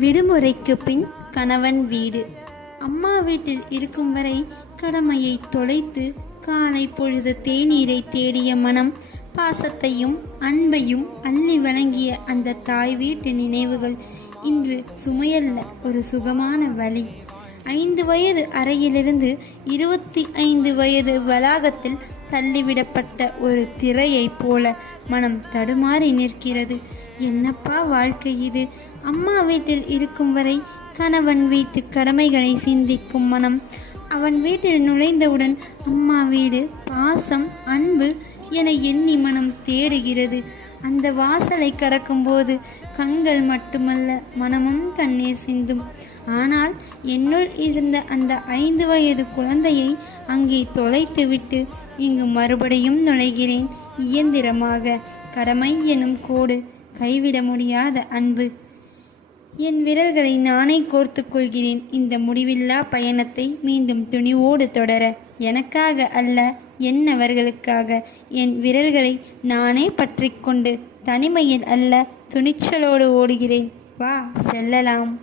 விடுமுறைக்கு பின் கணவன் வீடு. அம்மா வீட்டில் இருக்கும் வரை கடமையை தொலைத்து காலை பொழுது தேநீரை தேடிய மனம், பாசத்தையும் அன்பையும் அள்ளி வழங்கிய அந்த தாய் வீட்டு நினைவுகள் இன்று சுமையல்ல, ஒரு சுகமான வழி. 5 வயது அறையிலிருந்து 25 வயது வளாகத்தில் தள்ளிவிடப்பட்ட ஒரு திரையைப் போல மனம் தடுமாறி நிற்கிறது. என்னப்பா வாழ்க்கை இது! அம்மா வீட்டில் இருக்கும் வரை கணவன் வீட்டு கடமைகளை சிந்திக்கும் மனம், அவன் வீட்டில் நுழைந்தவுடன் அம்மா வீடு, பாசம், அன்பு என எண்ணி மனம் தேடுகிறது. அந்த வாசலை கடக்கும்போது கண்கள் மட்டுமல்ல, மனமும் கண்ணீர் சிந்தும். ஆனால் என்னுள் இருந்த அந்த 5 வயது குழந்தையை அங்கே தொலைத்துவிட்டு இங்கு மறுபடியும் நுழைகிறேன் இயந்திரமாக. கடமை எனும் கோடு, கைவிட முடியாத அன்பு. என் விரல்களை நானே கோர்த்து கொள்கிறேன் இந்த முடிவில்லா பயணத்தை மீண்டும் துணிவோடு தொடர. எனக்காக அல்ல, என்னவர்களுக்காக. என் விரல்களை நானே பற்றி கொண்டு தனிமையில் அல்ல, துணிச்சலோடு ஓடுகிறேன். வா, செல்லலாம்.